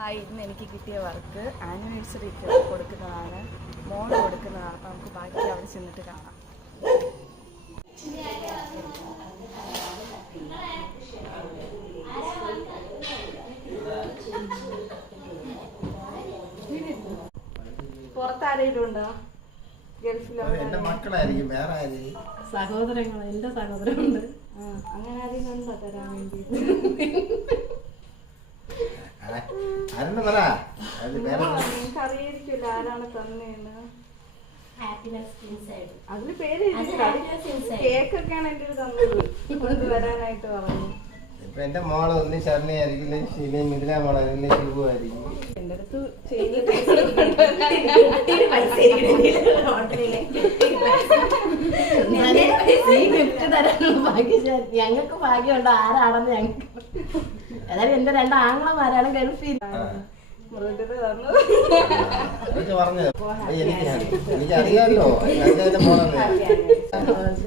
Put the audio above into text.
Hi, ഇന്ന് എനിക്ക് കിട്ടിയ വർക്ക് ആനിവേഴ്സറിക്ക് കൊടുക്കുന്നതാണ്, മോള് കൊടുക്കുന്നതാണ്. അപ്പോൾ നമുക്ക് ബാക്കി അവിടെ ചെന്നിട്ട് കാണാം. പുറത്താരെങ്കിലും ഉണ്ടോ? ഗൾഫിലോ? എന്റെ മക്കളായിരിക്കും, വേറെ ആയിരിക്കും. സഹോദരങ്ങൾ, എന്റെ സഹോദരമുണ്ട്. അങ്ങനെ ആരെങ്കിലും ഉണ്ടോ തരാൻ വേണ്ടി? നിങ്ങൾക്ക് അറിയായിരിക്കില്ല ആരാണ് തന്നേന്ന്. അതിന് പേര് കേക്കൊക്കെയാണ് എന്റെ തന്നത്, കൊണ്ടുവരാനായിട്ട് പറഞ്ഞു. ഇപ്പൊ എന്റെ മോള് ഒന്ന് ശരണയായിരിക്കില്ല, ശീലയും മിഥില മോളായിരിക്കില്ല, ശിവു ആയിരിക്കും. എന്റെ അടുത്ത് ഞങ്ങൾക്ക് ഭാഗ്യമുണ്ടോ ആരാണെന്ന് ഞങ്ങൾക്ക്. ഏതായാലും എന്റെ രണ്ട് ആങ്ങളമാരാണ് ഗൾഫിൽ. പറഞ്ഞത് എനിക്കറിയാമല്ലോ, മോളെ